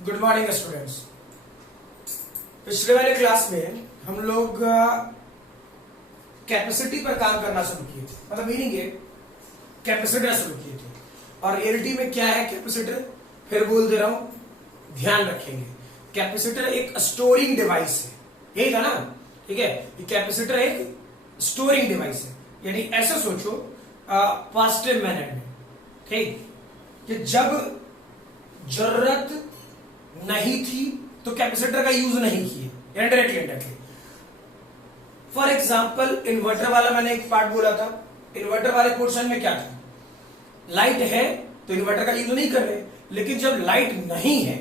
Good morning students. पिछले वाले class में हम लोग कैपेसिटी पर काम करना शुरू किए थे, मतलब मीनिंग है कैपेसिटर शुरू किए थे। और रियलिटी में क्या है कैपेसिटर, फिर बोल दे रहा हूं, ध्यान रखेंगे। कैपेसिटर एक स्टोरिंग डिवाइस है, यही था ना, ठीक है। ये कैपेसिटर एक स्टोरिंग डिवाइस है, यानी ऐसा सोचो पॉजिटिव मैनर में, ठीक, कि जब जरूरत नहीं थी तो कैपेसिटर का यूज नहीं किए, इनडायरेक्टली। फॉर एग्जाम्पल इन्वर्टर वाला मैंने एक पार्ट बोला था। इन्वर्टर वाले पोर्शन में क्या था, लाइट है तो इन्वर्टर का यूज नहीं कर रहे, लेकिन जब लाइट नहीं है,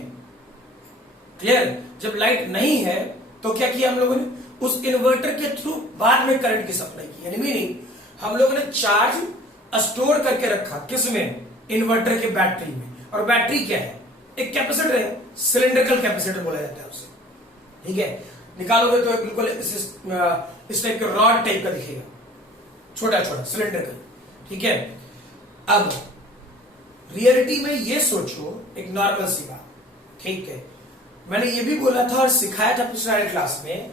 क्लियर, जब लाइट नहीं है तो क्या किया हम लोगों ने, उस इन्वर्टर के थ्रू बाद में करंट की सप्लाई की। यानी मीनिंग हम लोगों ने चार्ज स्टोर करके रखा, किसमें, इन्वर्टर के बैटरी में। और बैटरी क्या है, एक कैपेसिटर है, सिलिंड्रिकल कैपेसिटर बोला जाता है उसे, ठीक है। निकालोगे तो बिल्कुल इस टाइप के रॉड टाइप का दिखेगा, छोटा छोटा सिलिंड्रिकल, ठीक है। अब रियलिटी में ये सोचो, एक नॉर्मल सी बात, ठीक है। मैंने ये भी बोला था और सिखाया था पिछले क्लास में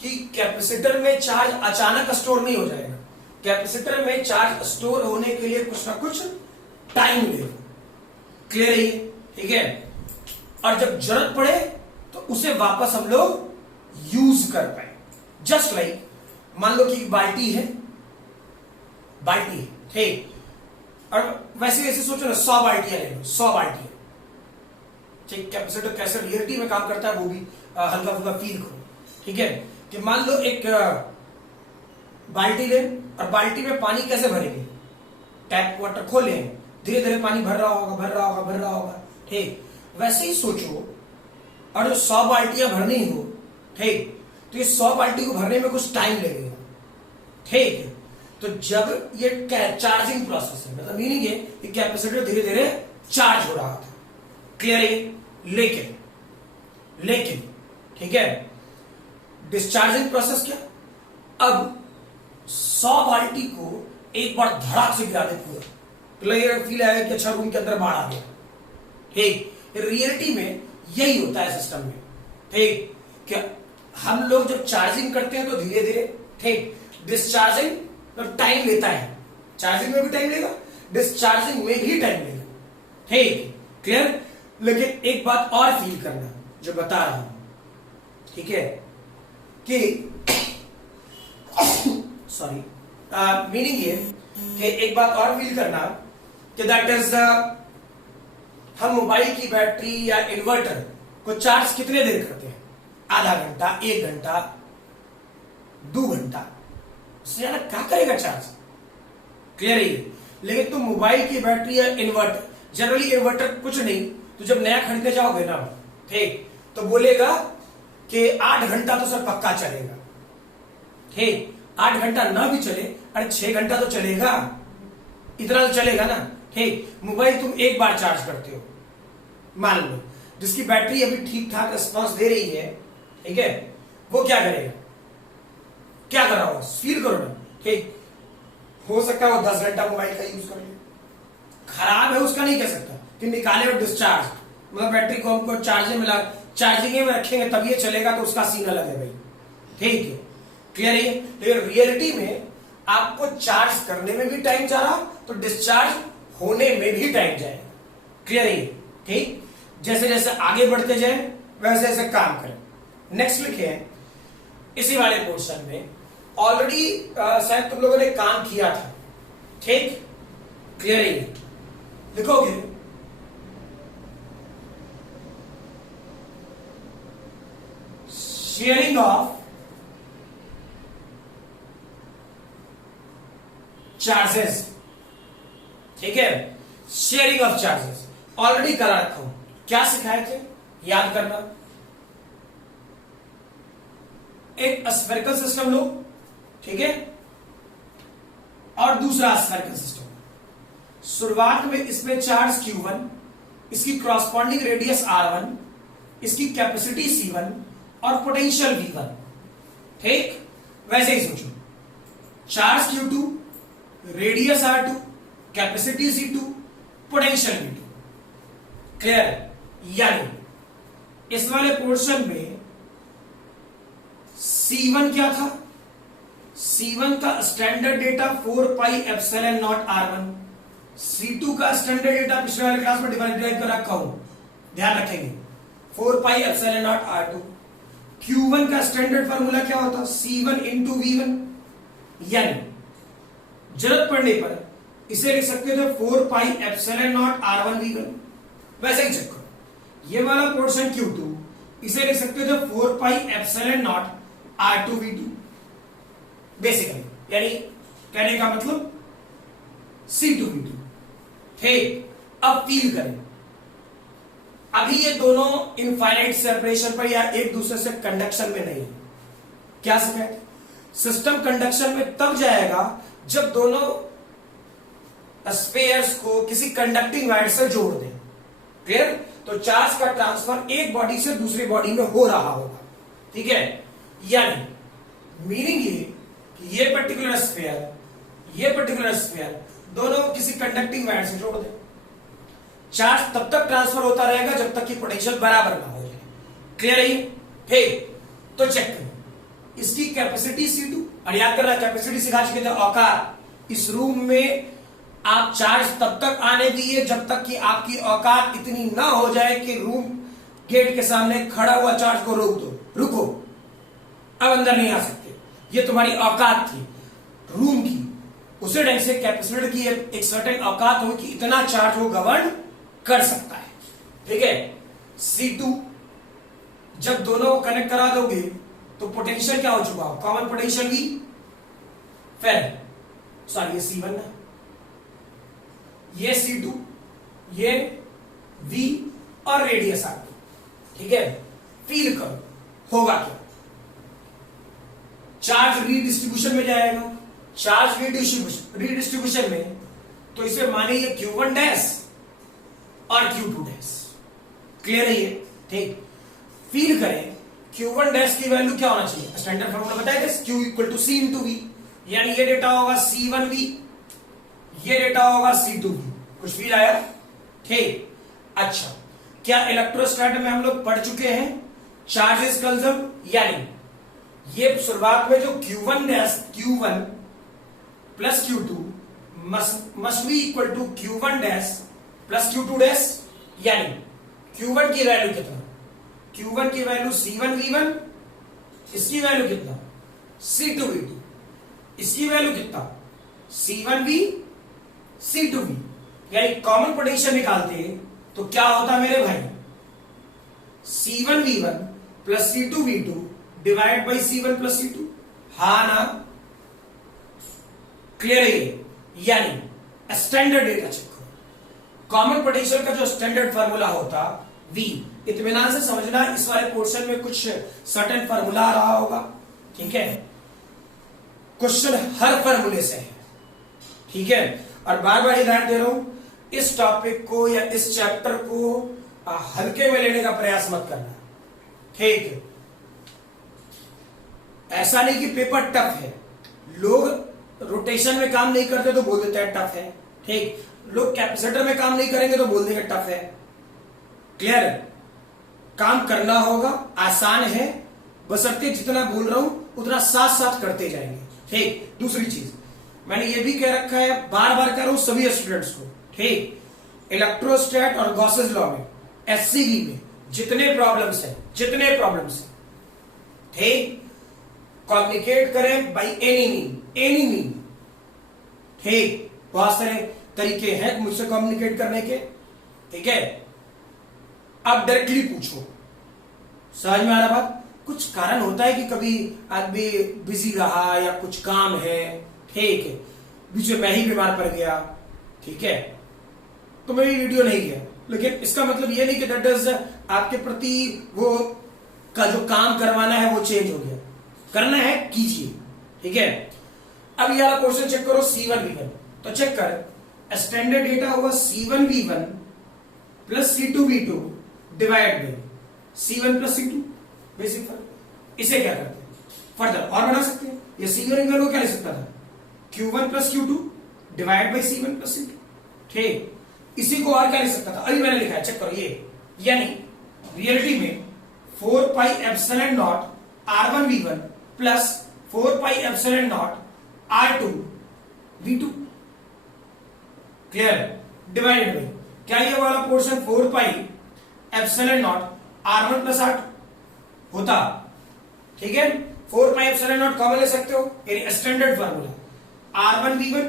कि कैपेसिटर में चार्ज अचानक स्टोर नहीं हो जाएगा। कैपेसिटर में चार्ज स्टोर होने के लिए कुछ ना कुछ टाइम लगेगा, क्लियर है, ठीक है। और जब जरूरत पड़े तो उसे वापस हम लोग यूज कर पाए। जस्ट लाइक मान लो कि बाल्टी है, ठीक, और वैसे वैसे सोचो ना, 100 बाल्टियां ले लो, 100 बाल्टियां, ठीक। कैपेसिटर कैसे रियलिटी में काम करता है वो भी हल्का फुल्का फील करो, ठीक है। कि मान लो एक बाल्टी ले, और बाल्टी में पानी कैसे भरेंगे, टैप वाटर खोले, धीरे धीरे पानी भर रहा होगा, ठीक। वैसे ही सोचो, और जो 100 बाल्टियां भरनी हो, ठीक, तो ये 100 बाल्टी को भरने में कुछ टाइम लगेगा, ठीक। तो जब ये चार्जिंग प्रोसेस है, मतलब मीनिंग है कि कैपेसिटर धीरे धीरे चार्ज हो रहा था, क्लियर है। लेकिन ठीक है, डिस्चार्जिंग प्रोसेस क्या, अब 100 बाल्टी को एक बार धड़ाक से गिरा दे पूरा, तो फील आएगा कि अच्छा रूम के अंदर बाढ़ आ गया, ठीक। रियलिटी में यही होता है सिस्टम में, ठीक। क्या हम लोग जब चार्जिंग करते हैं तो धीरे धीरे, ठीक, डिस्चार्जिंग टाइम लेता है, चार्जिंग में भी टाइम लेगा, डिस्चार्जिंग में भी टाइम लेगा, ठीक, क्लियर। लेकिन एक बात और फील करना जो बता रहा हूं, ठीक है, कि सॉरी, मीनिंग ये कि एक बात और फील करना कि दैट इज हम मोबाइल की बैटरी या इन्वर्टर को चार्ज कितने देर करते हैं, आधा घंटा, 1 घंटा, 2 घंटा, उससे ज्यादा क्या करेगा चार्ज, क्लियर है। लेकिन तुम मोबाइल की बैटरी या इन्वर्टर, जनरली इन्वर्टर कुछ नहीं, तो जब नया खरीदने जाओगे ना, ठीक, तो बोलेगा कि 8 घंटा तो सर पक्का चलेगा, ठीक। 8 घंटा ना भी चले, अरे 6 घंटा तो चलेगा, इतना तो चलेगा ना, ठीक। मोबाइल तुम एक बार चार्ज करते हो, मान लो, जिसकी बैटरी अभी ठीक ठाक रिस्पॉन्स दे रही है, ठीक है, वो क्या करेगा, क्या कर रहा होगा, फील करो ना, ठीक। हो सकता है वो 10 घंटा मोबाइल का यूज कर ले, खराब है उसका नहीं कह सकता, कि निकाले और डिस्चार्ज, मतलब बैटरी को हमको चार्जिंग में रखेंगे तब ये चलेगा, तो उसका सीन अलग है भाई, ठीक है, क्लियर है। लेकिन रियलिटी में आपको चार्ज करने में भी टाइम जा रहा, तो डिस्चार्ज होने में भी टाइम जाएगा, क्लियर है, ठीक। जैसे जैसे आगे बढ़ते जाए वैसे वैसे काम करें। नेक्स्ट लिखे हैं इसी वाले पोर्शन में, ऑलरेडी शायद तुम लोगों ने काम किया था, ठीक, क्लियर है। लिखोगे शेयरिंग ऑफ चार्जेस, ठीक है, शेयरिंग ऑफ चार्जेस ऑलरेडी करा रखा हूं। क्या सिखाए थे, याद करना, एक स्फेरिकल सिस्टम लो, ठीक है, और दूसरा स्फेरिकल सिस्टम। शुरुआत में इसमें चार्ज Q1, इसकी क्रॉसपॉन्डिंग रेडियस R1, इसकी कैपेसिटी C1 और पोटेंशियल V1, ठीक। वैसे ही सोचो, charge Q2, radius R2, capacity C2, potential V2, clear. यानी इस वाले पोर्शन में C1 क्या था? C1 का standard data 4 pi epsilon not R1। C2 का स्टैंडर्ड डेटा पिछले वाले क्लास में डिराइव कर रखा हूं, ध्यान रखेंगे, 4 pi epsilon not R2। Q1 का स्टैंडर्ड फार्मूला क्या होता? C1 इंटू V1, यानी जरूरत पड़ने पर इसे लिख सकते थे 4 pi epsilon not R1 V1। वैसे ही चेक करो, ये वाला पोर्शन Q2 इसे लिख सकते थे 4 pi epsilon not R2 V2 basically, यानी कहने का मतलब C2 V2। ठीक, अब फील करें, अभी ये दोनों इनफाइनाइट सेपरेशन पर या एक दूसरे से कंडक्शन में नहीं है। क्या सिखाया? सिस्टम कंडक्शन में तब जाएगा जब दोनों स्पेयर्स को किसी कंडक्टिंग वायर से जोड़ दें। क्लियर? तो चार्ज का ट्रांसफर एक बॉडी से दूसरी बॉडी में हो रहा होगा, ठीक है? यानी मीनिंग ये कि ये पर्टिकुलर स्पेयर दोनों किसी कंडक्टिंग वायर से जोड़ दें। चार्ज तब तक ट्रांसफर होता रहेगा जब तक कि पोटेंशियल बराबर ना हो जाए। क्लियर है? ठीक, तो चेक करें, इसकी कैपेसिटी C2, और याद करना कैपेसिटी सिखा चुके थे, औकात। इस रूम में आप चार्ज तब तक आने दीजिए जब तक कि आपकी औकात इतनी ना हो जाए कि रूम गेट के सामने खड़ा हुआ चार्ज को रोक दो, रुको, अब अंदर नहीं आ सकते। ये तुम्हारी औकात थी रूम की। उसी ढंग से कैपेसिटर की एक सर्टेन औकात हो कि इतना चार्ज वो गवर्न कर सकता है, ठीक है? C2 जब दोनों को कनेक्ट करा दोगे तो पोटेंशियल क्या हो चुका हो? कॉमन पोटेंशियल V, फिर सॉरी ये C1 ना, ये C2, ये V और रेडियस R2, ठीक है? फील करो होगा क्या? चार्ज रीडिस्ट्रीब्यूशन में जाएगा। चार्ज रीडिस्ट्रीब्यूशन में तो इसे माने ये Q1 डैश और Q2 डैश। क्लियर है ये? ठीक, फील करें, Q1 डैश की वैल्यू क्या होना चाहिए? स्टैंडर्ड फॉर्मूला बताया था, Q equal to C into V, यानी ये डेटा होगा C1V, ये डेटा होगा C2V। कुछ फील आया? ठीक, अच्छा, क्या इलेक्ट्रोस्टैट में हम लोग पढ़ चुके हैं चार्जेस कंजर्व, यानी ये शुरुआत में जो Q1 plus Q2 must be equal to Q1 dash plus Q2 dash, यानी Q1 की वैल्यू कितना? Q1 की वैल्यू C1V1, इसकी वैल्यू कितना? C2V2, इसकी वैल्यू कितना? C1V C2V, यानी कॉमन पोटेंशियल निकालते तो क्या होता मेरे भाई? C1V1 plus C2V2 divide by C1 plus C2। हा ना? क्लियर है? यानी स्टैंडर्ड डेटा चेक करो, कॉमन पोटेंशियल का जो स्टैंडर्ड फार्मूला होता V, इत्मीनान से समझना, इस वाले पोर्शन में कुछ सर्टेन फार्मूला आ रहा होगा, ठीक है? क्वेश्चन हर फार्मूले से है, ठीक है? और बार बार हिदायत दे रहा हूं, इस टॉपिक को या इस चैप्टर को हल्के में लेने का प्रयास मत करना, ठीक है? ऐसा नहीं कि पेपर टफ है, लोग रोटेशन में काम नहीं करते तो बोल देते हैं टफ है, ठीक? लोग कैपेसिटर में काम नहीं करेंगे तो बोल देंगे टफ है। क्लियर? काम करना होगा, आसान है, बशर्ते जितना बोल रहा हूं उतना साथ साथ करते जाएंगे, ठीक? दूसरी चीज मैंने ये भी कह रखा है, बार बार कह रहा हूं सभी स्टूडेंट्स को, ठीक? इलेक्ट्रोस्टैट और गॉसेस लॉ में, SCV में जितने प्रॉब्लम्स है, ठीक, कम्युनिकेट करें बाई एनी मीन, ठीक? बहुत सारे तरीके हैं मुझसे कम्युनिकेट करने के, ठीक है? अब डायरेक्टली पूछो, समझ में आ रहा बात? कुछ कारण होता है कि कभी आदमी बिजी रहा या कुछ काम है, ठीक है, बीच में मैं ही बीमार पड़ गया, ठीक है, तो मेरी वीडियो नहीं गया, लेकिन इसका मतलब ये नहीं कि दैट इज आपके प्रति वो का जो काम करवाना है वो चेंज हो गया। करना है कीजिए, ठीक है? अब ये वाला क्वेश्चन चेक करो, C1V1, तो चेक कर, स्टैंडर्ड डेटा होगा C1V1 plus C2V2 divide by C1 plus C2, basic फर्क। इसे क्या करते हैं? फर्दर और बना सकते हैं, ये C1V1 को क्या लिख सकता था? Q1 plus Q2 divide by C1 plus C2, ठीक? इसी को और क्या लिख सकता था? अभी मैंने लिखा है, चेक करो ये, यानी रियलिटी में 4 pi epsilon not R1V1 plus 4 pi epsilon not R2V2। Clear? Divided by क्या ये वाला portion 4 pi epsilon not R1 plus R2 होता, ठीक है। 4 पाई एप्सिलॉन नॉट कॉमन ले सकते हो, यानी standard formula R1V1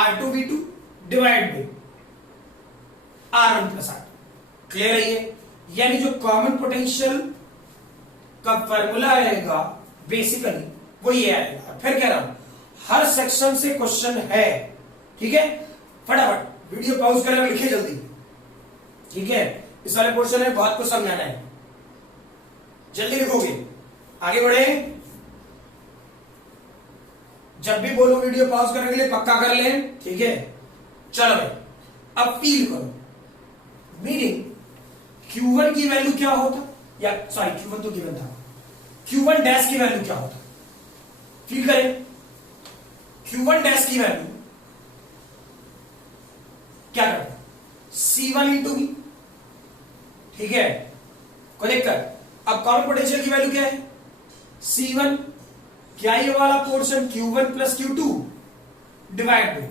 R2V2 divide by R1 plus R2। Clear है ये? यानी जो कॉमन पोटेंशियल का फार्मूला आएगा बेसिकली वो ये आएगा। फिर कह रहा हूं हर सेक्शन से क्वेश्चन है, ठीक है। फटाफट वीडियो पॉज करें और लिखे जल्दी, ठीक है। इस वाले पोर्शन में बहुत कुछ समझाना है, जल्दी लिखोगे, आगे बढ़े। जब भी बोलो वीडियो पॉज करने के लिए पक्का कर लें, ठीक है। चलो भाई अब फील करो, मीनिंग Q1 की वैल्यू क्या होता, या सॉरी Q1 तो गिवन था, Q1 डैश की वैल्यू क्या होता, फील करें। Q1 डैश की वैल्यू क्या करता, C1 इंटू बी, ठीक है, कोई दिक्कत। अब कॉमन पोटेंशियल की वैल्यू क्या है, C1, क्या ये वाला portion Q1 plus Q2 divide by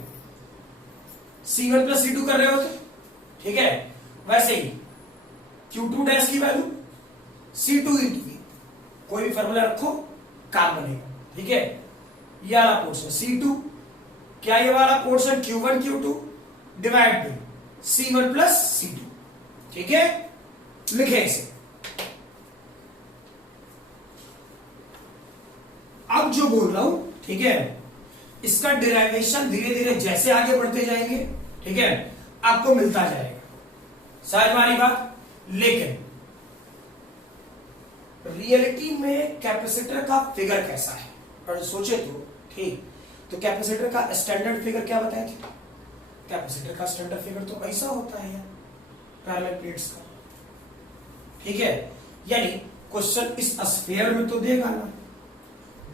C1 plus C2 कर रहे होते, ठीक है। वैसे ही Q2 डैश की वैल्यू C2 इंटू बी, कोई भी फॉर्मूला रखो काम बनेगा, ठीक है। ये वाला पोर्शन C2, क्या ये वाला portion Q1 Q2 divide by C1 plus C2, ठीक है। लिखे इसे। अब जो बोल रहा हूं, ठीक है, इसका डिराइवेशन धीरे धीरे जैसे आगे बढ़ते जाएंगे, ठीक है, आपको मिलता जाएगा, समझ में आ रही बात। लेकिन रियलिटी में कैपेसिटर का फिगर कैसा है, और सोचे तो ठीक, तो कैपेसिटर का स्टैंडर्ड फिगर क्या बताए थे, कैपेसिटर का स्टैंडर्ड फिगर तो ऐसा होता है यार, पैरेलल प्लेट्स का, ठीक है। यानी क्वेश्चन इस स्फीयर में तो देगा ना,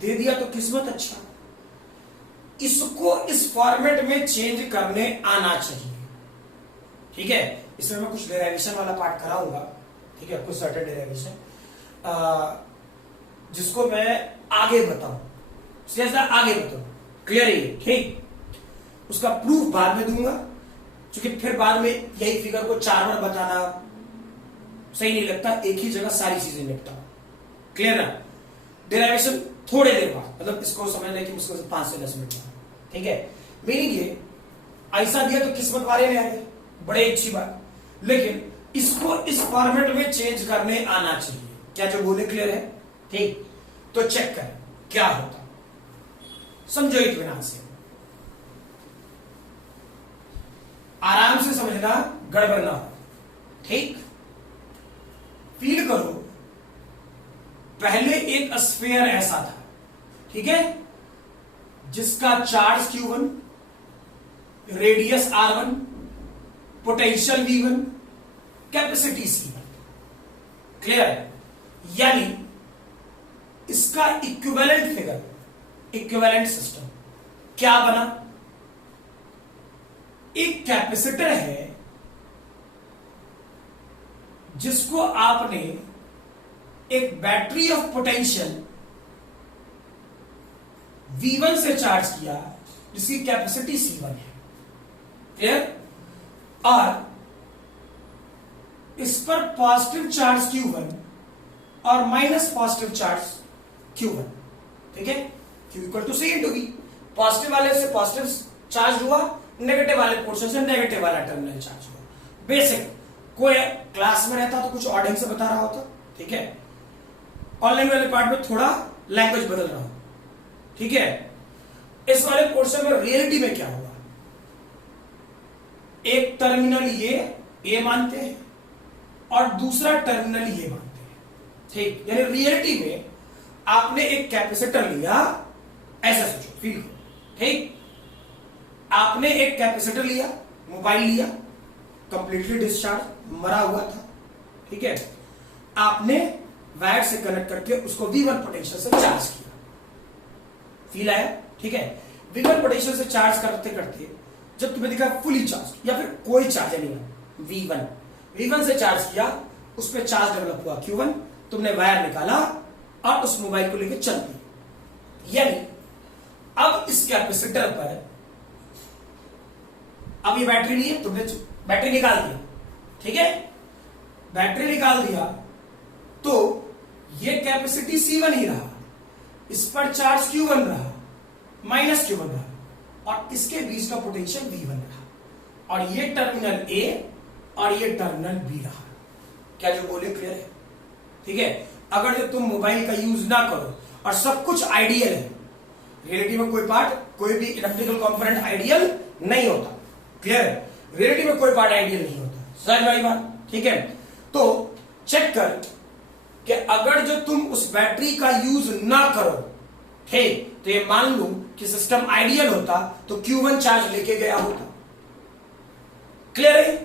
दे दिया तो किस्मत अच्छा, इसको इस फॉर्मेट में चेंज करने आना चाहिए, ठीक है। इसमें मैं कुछ डेरिवेशन वाला पार्ट कराऊंगा, ठीक है, कुछ सर्टेन डेरिवेशन जिसको मैं आगे बताऊं, सीधा आगे बताऊं, क्लियर है ये, ठीक। उसका प्रूफ बाद में दूंगा, क्योंकि फिर बाद में यही फिगर को 4 बार बताना सही नहीं लगता, एक ही जगह सारी चीजें निपटा, क्लियर ना। डेरिवेशन थोड़े देर बाद, मतलब इसको समझने की मुश्किल से 5 से 10 मिनट बाद, ठीक है। मीनिंग ये ऐसा दिया तो किस्मत वाले में आए, बड़े अच्छी बात, लेकिन इसको इस फॉर्मेट में चेंज करने आना चाहिए, क्या जो बोले क्लियर है, ठीक। तो चेक करें क्या होता, समझो इत्मीनान से, आराम से समझना, गड़बड़ ना हो, ठीक। फील करो, पहले एक स्फीयर ऐसा था, ठीक है, जिसका charge Q1, radius R1, potential V1, capacity C1, clear. यानी इसका इक्विवेलेंट फिगर, इक्विवेलेंट सिस्टम क्या बना, एक कैपेसिटर है जिसको आपने एक बैटरी ऑफ पोटेंशियल V1 से चार्ज किया, जिसकी कैपेसिटी C1 है, क्लियर। और इस पर पॉजिटिव चार्ज Q1 और माइनस पॉजिटिव चार्ज Q1, ठीक है। Q equal to C into V, positive वाले से पॉजिटिव चार्ज हुआ, नेगेटिव वाले पोर्शन से नेगेटिव वाला टर्मिनल चार्ज हुआ। बेसिक कोई क्लास में रहता तो कुछ और ढंग से बता रहा होता, ठीक है। ऑनलाइन वाले पार्ट में थोड़ा लैंग्वेज बदल रहा हूं, ठीक है। इस वाले पोर्शन में रियलिटी में क्या हुआ, एक टर्मिनल ये मानते हैं और दूसरा टर्मिनल ये मानते हैं, ठीक। यानी रियलिटी में आपने एक कैपेसिटर लिया, ऐसा सोचो, फील करो, ठीक। आपने एक कैपेसिटर लिया, मोबाइल लिया, कंप्लीटली डिस्चार्ज, मरा हुआ था, ठीक है। आपने वायर से कनेक्ट करके उसको V1 पोटेंशियल से चार्ज किया, फील आया, ठीक है। V1 पोटेंशियल से चार्ज करते करते जब तुम्हें दिखा फुली चार्ज या फिर कोई चार्ज नहीं, V1 से चार्ज किया, उस पर चार्ज डेवलप हुआ Q1, तुमने वायर निकाला और उस मोबाइल को लेकर चल दी। यानी अब इस कैपेसिटर पर अब ये बैटरी नहीं है, तुमने बैटरी निकाल दिया, ठीक है, बैटरी निकाल दिया तो ये कैपेसिटी C1 ही रहा, इस पर चार्ज Q1 रहा, माइनस Q1 रहा, और इसके बीच का पोटेंशियल V1 रहा, और ये टर्मिनल A और ये टर्मिनल B रहा। क्या जो बोले क्लियर है? ठीक है। अगर जो तुम मोबाइल का यूज ना करो और सब कुछ आइडियल है, रियलिटी में कोई पार्ट, कोई भी इलेक्ट्रिकल कंपोनेंट आइडियल नहीं होता, क्लियर है? रियलिटी में कोई पार्ट आइडियल नहीं होता, समझ वाली बात, ठीक है। तो चेक कर कि अगर जो तुम उस बैटरी का यूज ना करो, ठीक, तो ये मान लो कि सिस्टम आइडियल होता तो Q1 चार्ज लेके गया होता, क्लियर है?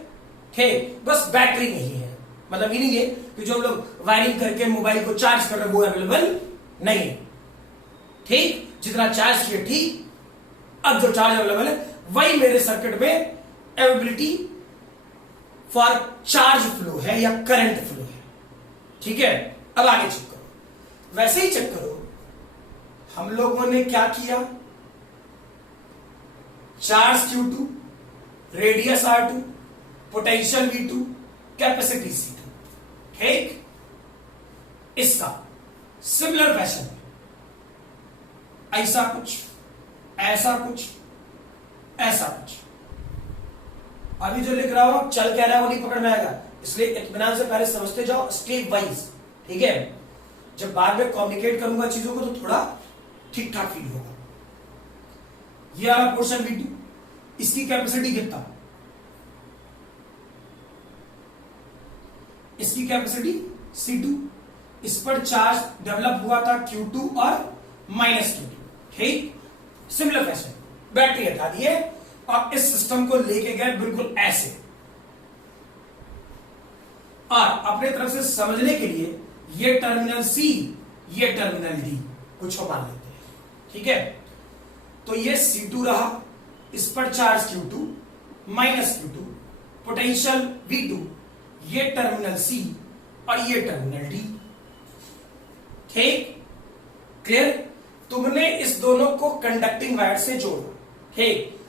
ठीक, बस बैटरी नहीं है, मतलब मीनिंग ये कि जो हम लोग वायरिंग करके मोबाइल को चार्ज कर रहे हैं वो अवेलेबल नहीं है, ठीक, जितना चार्ज किया ठीक, अब जो चार्ज अवेलेबल है वही मेरे सर्किट में एबिलिटी फॉर चार्ज फ्लो है या करंट फ्लो है, ठीक है। अब आगे चेक करो, वैसे ही चेक करो, हम लोगों ने क्या किया, charge Q2, radius R2, potential V2, capacity C2, ठीक। इसका सिमिलर फैशन में ऐसा कुछ, ऐसा कुछ, ऐसा कुछ, अभी जो लिख रहा हूं चल क्या रहा है वो नहीं पकड़ में आएगा, इसलिए इत्मीनान से पहले समझते जाओ स्टेप वाइज, ठीक है। जब बाद में कम्युनिकेट करूंगा चीजों को तो थोड़ा ठीक ठाक फील होगा। ये वाला पोर्शन V2, इसकी कैपेसिटी कितना, इसकी कैपेसिटी C2, इस पर चार्ज डेवलप हुआ था Q2 और माइनस Q2, ठीक। सिमिलर फैशन बैटरी हटा दिए और इस सिस्टम को लेके गए बिल्कुल ऐसे, और अपने तरफ से समझने के लिए ये टर्मिनल C, ये टर्मिनल D कुछ मान लेते हैं, ठीक है। तो ये C2 रहा, इस पर charge Q2, minus Q2, potential V2, ये टर्मिनल C और ये टर्मिनल D, ठीक, क्लियर। तुमने इस दोनों को कंडक्टिंग वायर से जोड़ा, ठीक,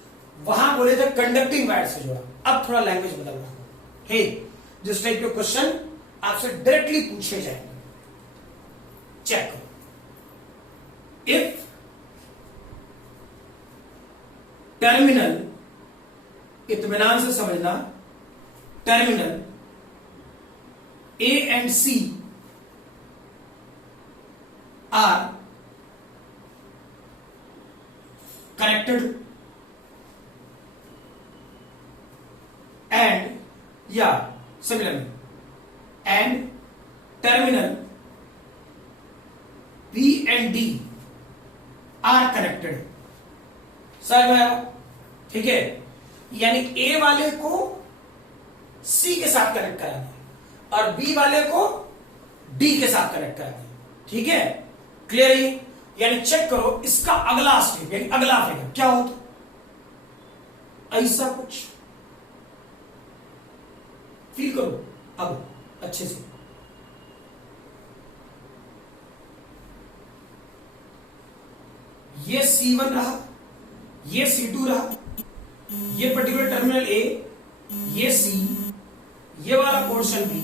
वहां बोले थे कंडक्टिंग वायर से जोड़ा, अब थोड़ा लैंग्वेज बदल रहा हूं, ठीक। जिस टाइप के क्वेश्चन आपसे डायरेक्टली पूछे जाएंगे, चेक करो। इफ टर्मिनल, इत्मीनान से समझना, terminal A and C are connected and similarly, and terminal B and D are connected, समझ में आया? ठीक है, यानी A वाले को C के साथ कनेक्ट करा दें और B वाले को D के साथ कनेक्ट करा दें, ठीक है, क्लियर है? यानी चेक करो इसका अगला स्टेप, यानी अगला फिगर क्या होता, ऐसा कुछ फील करो अब अच्छे से। ये C1 रहा, ये C2 रहा, ये पर्टिकुलर टर्मिनल A, ये C, ये वाला पोर्शन B,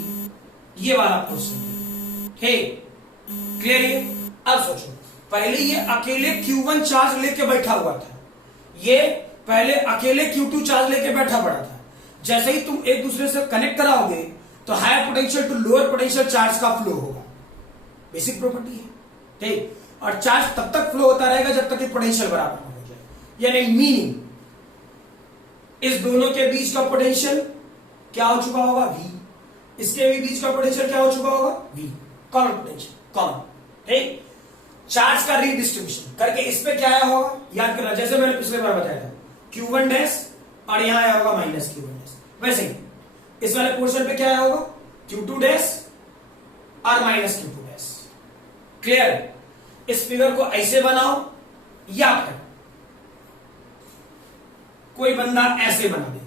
ये वाला पोर्शन B, ठीक, क्लियर है? अब सोचो, पहले ये अकेले Q1 चार्ज लेके बैठा हुआ था, ये पहले अकेले Q2 चार्ज लेके बैठा पड़ा था। जैसे ही तुम एक दूसरे से कनेक्ट कराओगे तो higher potential to lower potential charge का फ्लो होगा, बेसिक प्रॉपर्टी है, ठीक। और चार्ज तब तक फ्लो होता रहेगा जब तक कि पोटेंशियल बराबर हो जाए, यानी मीनिंग इस दोनों के बीच का पोटेंशियल क्या हो चुका होगा, V, इसके भी बीच का पोटेंशियल क्या हो चुका होगा, V, कॉमन पोटेंशियल, कॉमन, ठीक। चार्ज का रीडिस्ट्रीब्यूशन करके इस पे क्या आया होगा, याद करना, जैसे मैंने पिछले बार बताया था, Q1 डैश और यहां आया होगा माइनस Q1 डैश, वैसे ही इस वाले पोर्शन पे क्या आया होगा, Q2 डैश और माइनस Q2 डैश, क्लियर? इस फिगर को ऐसे बनाओ या फिर कोई बंदा ऐसे बना दे,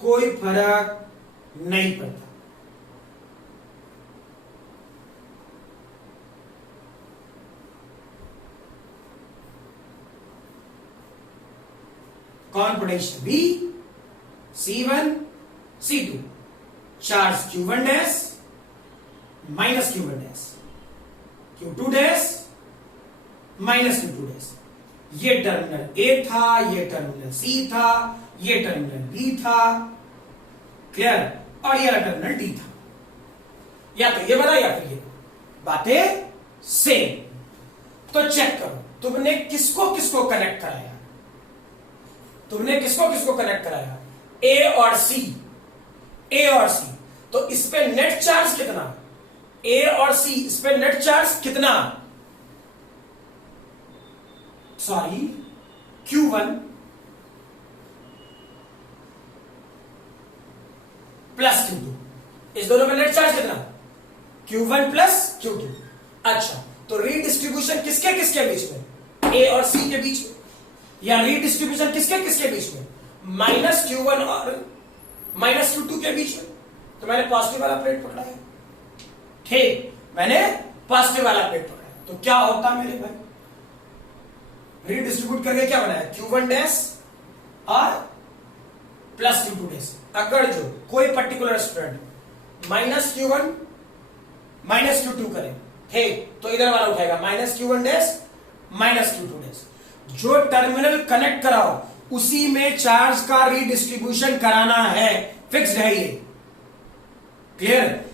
कोई फर्क नहीं पड़ता, common potential V, C1 C2, charge Q1 dash minus Q1 dash, Q2 dash minus Q2 dash. ये टर्मिनल A था, ये टर्मिनल C था, ये टर्मिनल B था, क्लियर, और ये टर्मिनल D था। या तो ये बना या फिर ये, बातें सेम। तो चेक करो तुमने किसको किसको कनेक्ट कराया, तुमने किसको किसको कनेक्ट कराया, A और C, A और C। तो इस पे नेट चार्ज कितना, A और C, इस पे नेट चार्ज कितना, सॉरी Q1 प्लस Q2, इस दोनों में नेट चार्ज कितना, Q1 प्लस Q2। अच्छा, तो रीडिस्ट्रीब्यूशन किसके किसके बीच में, A और C के बीच में, या रीडिस्ट्रीब्यूशन किसके किसके बीच में, माइनस Q1 और माइनस Q2 के बीच में। तो मैंने पॉजिटिव वाला प्लेट पकड़ा है, ठीक, मैंने पॉजिटिव वाला प्लेट पकड़ा। तो क्या होता मेरे भाई, रीडिस्ट्रीब्यूट करके क्या बनाया, Q1 डैश और प्लस Q2 डैश। अगर जो कोई particular student minus Q1 minus Q2 करे, ठीक, तो इधर वाला उठाएगा minus Q1 dash minus Q2 dash. जो टर्मिनल कनेक्ट कराओ उसी में चार्ज का रीडिस्ट्रीब्यूशन कराना है, फिक्स्ड है ये, क्लियर।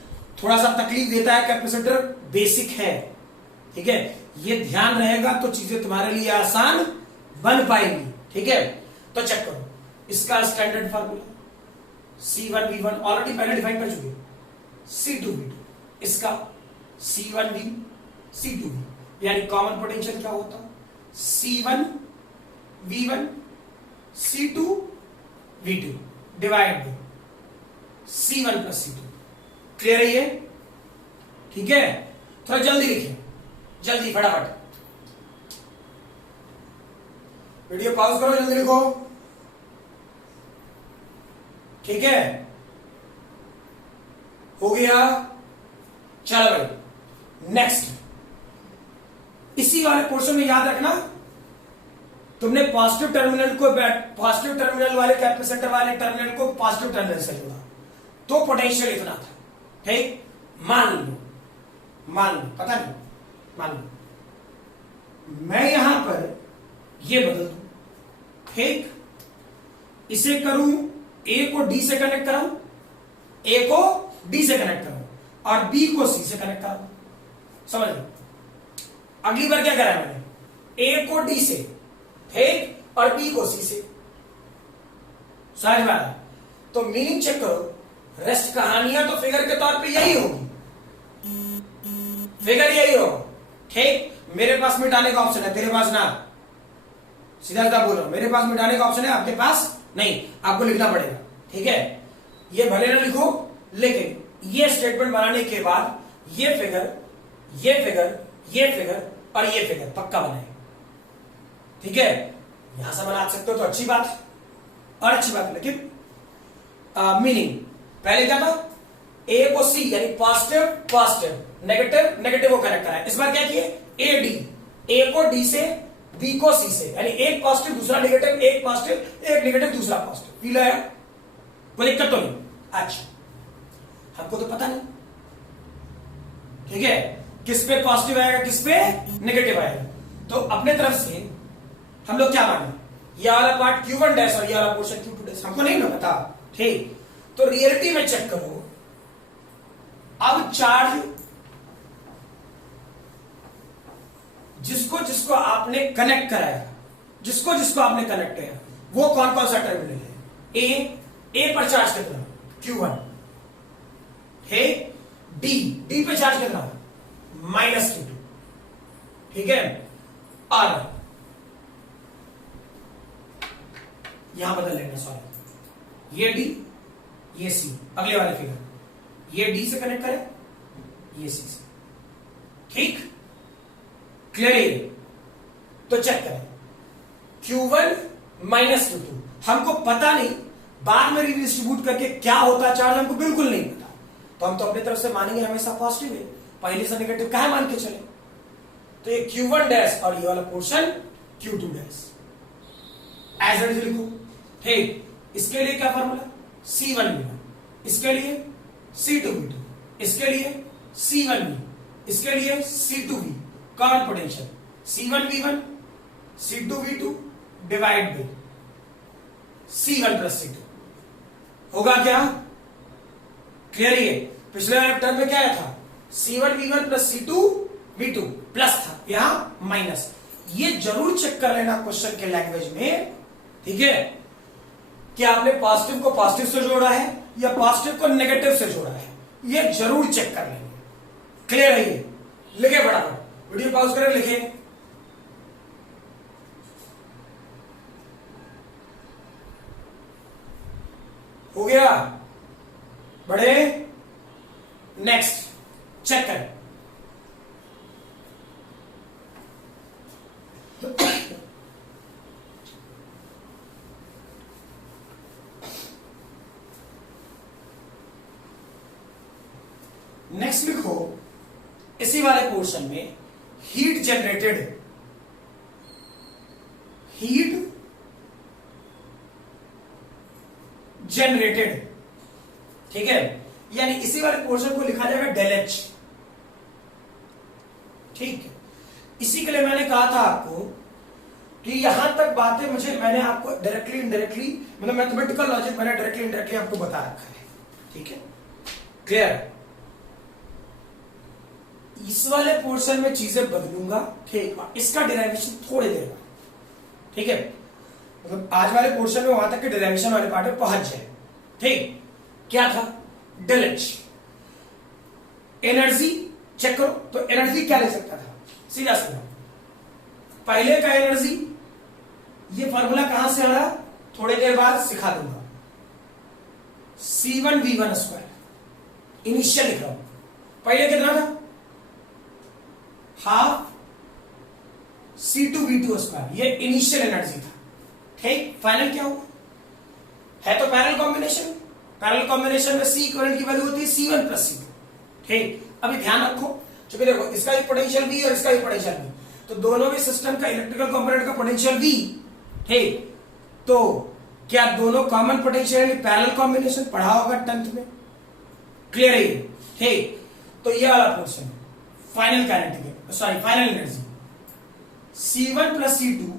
थोड़ा सा तकलीफ देता है कैपेसिटर, बेसिक है, ठीक है, ये ध्यान रहेगा तो चीजें तुम्हारे लिए आसान बन पाएंगी, ठीक है। तो चेक करो इसका स्टैंडर्ड फार्मूला, C1V1 ऑलरेडी पहले डिफाइन कर चुके, C2V2, इसका C1V C2V, यानी कॉमन पोटेंशियल क्या होता, C1V1 C2V2 divide by C1 plus C2। Clear है ये, ठीक है। थोड़ा जल्दी लिखिए, जल्दी फटाफट, वीडियो पॉज करो, जल्दी लिखो, ठीक है, हो गया। चलो भाई नेक्स्ट, इसी वाले पोर्शन में याद रखना, तुमने पॉजिटिव टर्मिनल को, पॉजिटिव टर्मिनल वाले कैपेसिटर वाले टर्मिनल को पॉजिटिव टर्मिनल से जोड़ा तो पोटेंशियल इतना था, ठीक। मान लो पता नहीं, मान लो मैं यहां पर ये बदल दूं, ठीक, इसे करूं, A को D से कनेक्ट कराऊं, A को D से कनेक्ट कराऊं और B को C से कनेक्ट कराऊं, समझ लो। अगली बार क्या करा मैंने, A को D से, ठीक, और B को C से, समझ में आया। तो मीनिंग चेक करो, रेस्ट कहानियां तो फिगर के तौर पे यही होगी, फिगर यही होगा, ठीक। मेरे पास मिटाने का ऑप्शन है, तेरे पास ना, सीधा सीधा बोल रहा हूं, मेरे पास मिटाने का ऑप्शन है, आपके पास नहीं, आपको लिखना पड़ेगा, ठीक है। ये भले ना लिखो, लेकिन ये स्टेटमेंट बनाने के बाद ये फिगर, ये फिगर, ये फिगर और ये फिगर पक्का बनाए, ठीक है। यहां से बना सकते हो तो अच्छी बात और अच्छी बात, लेकिन मीनिंग पहले क्या था, A को C यानी पॉजिटिव पॉजिटिव, नेगेटिव नेगेटिव को कनेक्ट कराया। इस बार क्या किए, A को D से, B को C से, यानी एक पॉजिटिव दूसरा नेगेटिव, एक पॉजिटिव एक नेगेटिव दूसरा पॉजिटिव, फील आया, कोई दिक्कत तो नहीं। अच्छा, हमको तो पता नहीं, ठीक है, किस पे पॉजिटिव आएगा किस पे नेगेटिव आएगा। तो अपने तरफ से हम लोग क्या माने, ये वाला पार्ट Q1 डैश और ये वाला पोर्शन Q2 डैश, हमको नहीं ना पता, ठीक। तो रियलिटी में चेक करो, अब चार्ज जिसको जिसको आपने कनेक्ट कराया, जिसको जिसको आपने कनेक्ट किया, वो कौन कौन सा टर्मिनल है, ए पर चार्ज कितना, Q1 है, डी पे चार्ज कितना, माइनस Q2, ठीक है। और यहां बदल लेना, सॉरी, ये डी ये सी, अगले वाले फिगर, ये डी से कनेक्ट करें, ये सी से, ठीक, क्लियर है। तो चेक करें, Q1 माइनस Q2 हमको पता नहीं, बाद में रिडिस्ट्रीब्यूट करके क्या होता है चार्ज हमको बिल्कुल नहीं पता, तो हम तो अपनी तरफ से मानेंगे हमेशा पॉजिटिव है, पहले से नेगेटिव क्या मान के चले। तो ये Q1 डैश और ये वाला portion Q2 dash, as it is लिखो, ठीक, इसके लिए क्या फॉर्मूला, C1V1, इसके लिए C2V2, इसके लिए C1V, इसके लिए C2V, common potential C1V1 C2V2 divide by C1 plus C2 होगा क्या, क्लियर? ये पिछले वाले टर्म में क्या आया था, C1V1 प्लस C2V2 प्लस था, यहां माइनस। ये जरूर चेक कर लेना क्वेश्चन के लैंग्वेज में, ठीक है, कि आपने पॉजिटिव को पॉजिटिव से जोड़ा है या पॉजिटिव को नेगेटिव से जोड़ा है, ये जरूर चेक कर लेंगे। क्लियर है? ये लिखे फटाफट, वीडियो पॉज करें, लिखे। हो गया, बढ़े नेक्स्ट, चेक करें। नेक्स्ट लिखो, इसी वाले पोर्शन में हीट जनरेटेड, हीट जनरेटेड, ठीक है, यानी इसी वाले पोर्शन को लिखा जाएगा डेल एच, ठीक है। इसी के लिए मैंने कहा था आपको कि यहां तक बातें मैंने आपको डायरेक्टली इनडायरेक्टली, मतलब मैथमेटिकल लॉजिक मैंने डायरेक्टली इनडायरेक्टली आपको बता रखा है, ठीक है, क्लियर? इस वाले पोर्शन में चीजें बदलूंगा, ठीक, इसका डेरिवेशन थोड़ी देर बाद, ठीक है, मतलब आज वाले पोर्शन में वहां तक के डेरिवेशन वाले पार्ट में पहुंच जाए, ठीक। क्या था, डेल एच, एनर्जी चेक करो, तो एनर्जी क्या ले सकता था, सीधा सीधा पहले का एनर्जी, ये फॉर्मूला कहां से आ रहा, थोड़ी देर बाद सिखा दूंगा, C1V1 स्क्वायर, इनिशियल लिख रहा हूं, पहले कितना था, हाफ C2V2 स्क्वायर, ये इनिशियल एनर्जी था, ठीक। फाइनल क्या हुआ, है तो पैरेलल कॉम्बिनेशन, पैरेलल कॉम्बिनेशन में C करंट की वैल्यू होती है C1 प्लस C2, ठीक। अभी ध्यान रखो, चूंकि देखो इसका भी पोटेंशियल V और इसका भी पोटेंशियल V, तो दोनों भी सिस्टम का इलेक्ट्रिकल कंपोनेंट का पोटेंशियल V, ठीक। तो क्या दोनों कॉमन पोटेंशियल पैरेलल कॉम्बिनेशन पढ़ा होगा 10th में, क्लियर है, ठीक। तो ये वाला portion final kinetic, sorry final energy C1 plus C2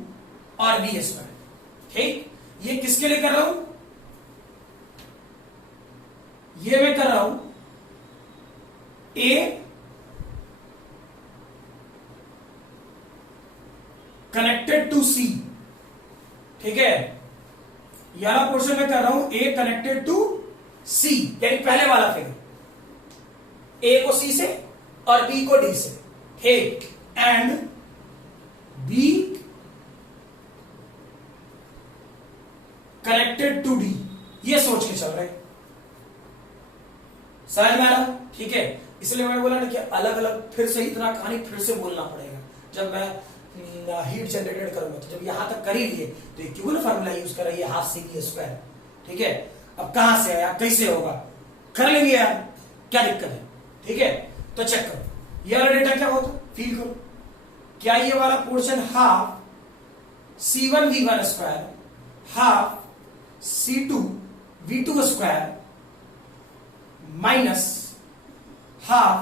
और V स्क्वायर, ठीक। ये किसके लिए कर रहा हूं, ये मैं कर रहा हूं A कनेक्टेड टू C, ठीक है, ये वाला पोर्शन में कर रहा हूं A कनेक्टेड टू C, यानी पहले वाला फिगर, A को C से और B को D से, ठीक, and B connected to D, ये सोच के चल रहे, समझ में आ रहा, ठीक है। इसलिए मैंने बोला ना कि अलग अलग फिर से इतना कहानी फिर से बोलना पड़ेगा, जब मैं हीट जनरेटेड करूंगा, तो जब यहां तक कर ही लिए तो क्यों ना फार्मूला यूज कर रही है हाफ CV स्क्वायर, ठीक है। अब कहां से आया, कैसे होगा, कर लेंगे यार, क्या दिक्कत है, ठीक है। तो चेक करो, ये वाला डेटा क्या होता, फील करो, क्या ये वाला portion half C1V1 square half C2V2 square minus half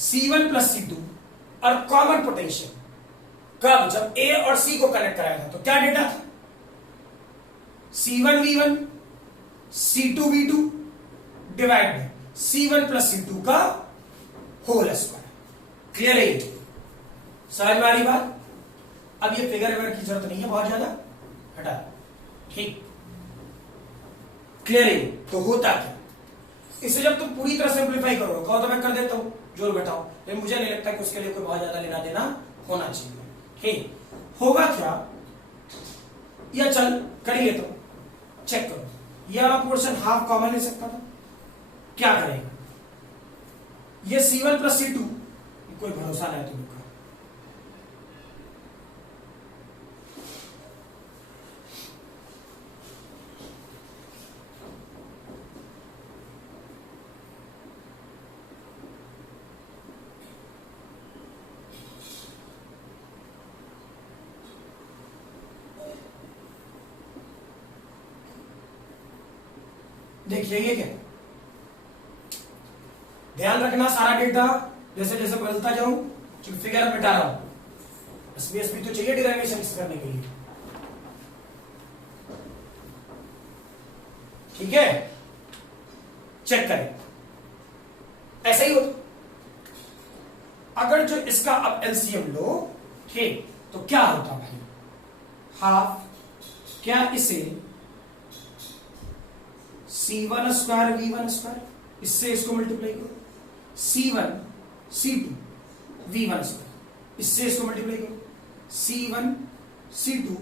C1 plus C2 और कॉमन पोटेंशियल, कब, जब A और C को कनेक्ट कराया था, तो क्या डेटा था, C1V1 C2V2 divide by C1 plus C2 का होल स्क्वायर, क्लियर है, समझ में आ रही बात। अब ये फिगर वगैरह की जरूरत नहीं है बहुत ज्यादा, हटा, ठीक, क्लियर है। तो होता क्या, इसे जब तुम पूरी तरह सिंप्लीफाई करोगे, कहो तो मैं कर देता हूं जोड़ बैठाओ, लेकिन मुझे नहीं लगता कि उसके लिए कोई बहुत ज्यादा लेना देना होना चाहिए, ठीक। होगा क्या, या चल कर ही लेता हूं, चेक करो, ये वाला पोर्शन हाफ कॉमन ले सकता था, क्या करेगा, ये C1 प्लस C2, कोई भरोसा नहीं तुमका, देखिए ये क्या, ध्यान रखना सारा डेटा जैसे जैसे बदलता जाऊं जो फिगर मिटा रहा हूं। एसबीएसबी तो चाहिए डिराइवेशन करने के लिए, ठीक है। चेक करें, ऐसा ही होता। अगर जो इसका अब एलसीएम लो, ठीक, तो क्या होता भाई, हाफ, क्या इसे C1 स्क्वायर V1 स्क्वायर, इससे इसको मल्टीप्लाई करो, C1 C2 V1 स्क्वायर, इससे इसको मल्टीप्लाई करो, C1 C2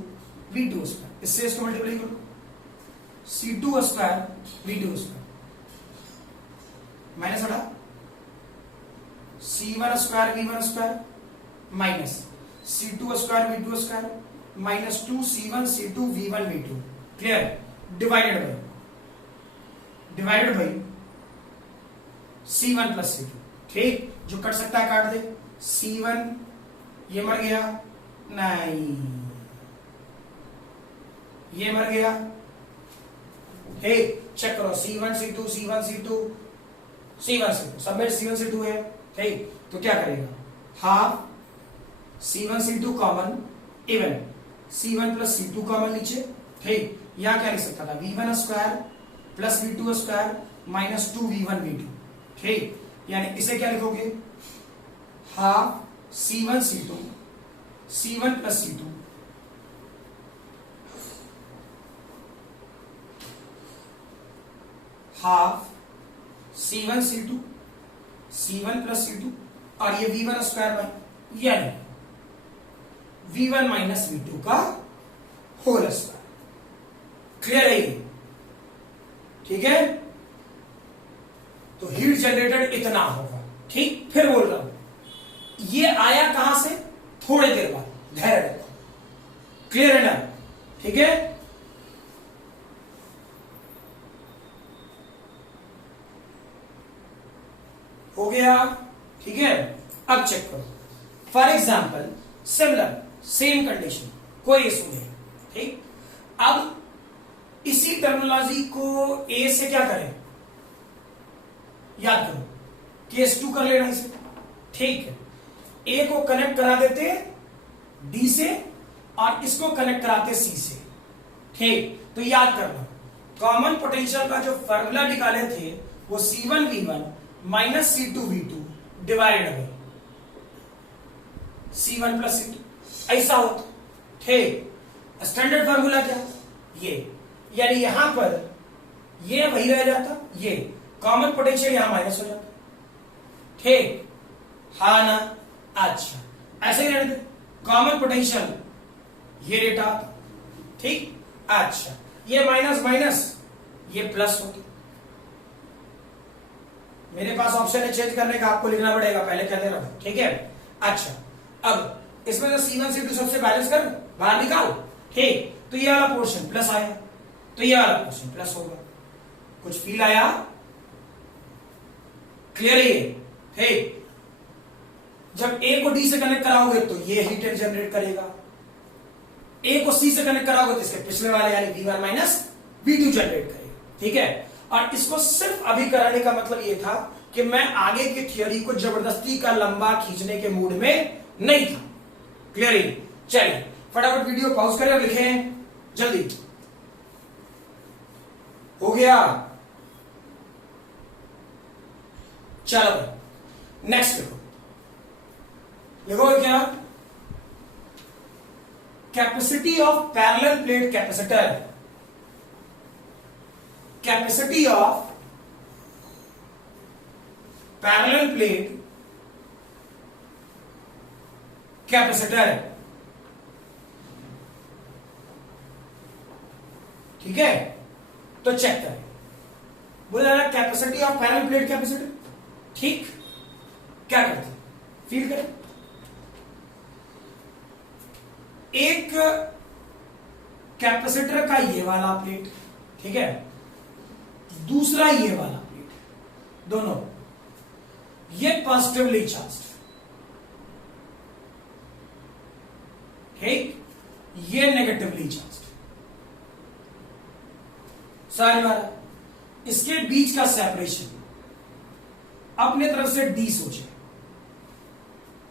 V2 स्क्वायर, इससे इसको मल्टीप्लाई करो, C2 square V2 square, minus हटा, C1 square V1 square minus C2 square V2 square minus 2 C1 C2 V1 V2, clear, divided by C1 plus C2, ठीक, जो cut सकता है काट दे, C1 ये मर गया, नहीं ये मर गया, ठीक, चेक करो, C1 C2 C1 C2 C1 C2 सब में C1 C2 है, ठीक, तो क्या करेगा, half C1 C2 common, even C1 plus C2 common नीचे, ठीक, यहां क्या लिख सकता था, V1 square plus V2 square minus 2 V1 V2, ठीक, यानी इसे क्या लिखोगे, half C1 C2 C1 plus C2 half C1 C2 C1 plus C2 और ये V1 स्क्वायर बाई, यानी V1 माइनस V2 का होल स्क्वायर, क्लियर है ये, ठीक है। तो हीट जनरेटेड इतना होगा, ठीक, फिर बोल रहा हूं ये आया कहां से, थोड़ी देर बाद, धैर्य रखो, क्लियर है ना, ठीक है। हो गया, ठीक है। अब चेक करो, for example similar same condition, कोई इशू नहीं, ठीक। अब इसी टर्मिनोलॉजी को ए से क्या करें, याद करो, केस 2 कर लेना इसे, ठीक है। ए को कनेक्ट करा देते डी से और इसको कनेक्ट कराते सी से, ठीक। तो याद करना, कॉमन पोटेंशियल का जो फॉर्मूला निकाले थे वो C1 V1 minus C2 V2 divided by C1 plus C2, ऐसा होता, ठीक। स्टैंडर्ड फॉर्मूला क्या, ये, यानी यहां पर ये वही रह जाता, ये कॉमन पोटेंशियल यहां माइनस हो जाता, ठीक, हाँ ना, अच्छा, ऐसे ही रहते, कॉमन पोटेंशियल ये डेटा आता, ठीक, अच्छा, ये माइनस माइनस ये प्लस होता, मेरे पास ऑप्शन है चेंज करने का, आपको लिखना पड़ेगा, पहले कहते रहो, ठीक है। अच्छा, अब इसमें तो C1 C2 सबसे बैलेंस कर बाहर निकाल, ठीक, तो ये वाला पोर्शन प्लस आया, तो ये वाला पोर्शन प्लस होगा, कुछ फील आया, क्लियर है ये, ठीक। जब ए को डी से कनेक्ट कराओगे तो ये हीट जनरेट करेगा, ए को सी से कनेक्ट कराओगे तो इसके पिछले वाले यानी V1 माइनस V2 जनरेट करेगा, ठीक है। और इसको सिर्फ अभी कराने का मतलब ये था कि मैं आगे की थियोरी को जबरदस्ती का लंबा खींचने के मूड में नहीं था, क्लियर है। चलिए फटाफट वीडियो पॉज करें और लिखें जल्दी, हो गया, चलो नेक्स्ट लिखो, लिखो क्या, capacity of parallel plate capacitor, capacity of parallel plate capacitor, ठीक है। तो चेक करें, बोला ना capacity of parallel plate capacitor, ठीक, क्या करते, फील करें, एक कैपेसिटर का ये वाला प्लेट, ठीक है, दूसरा ये वाला प्लेट, दोनों ये पॉजिटिवली चार्ज्ड, ठीक, ये नेगेटिवली चार्ज्ड, सारी बात। इसके बीच का सेपरेशन अपने तरफ से डी सोचे,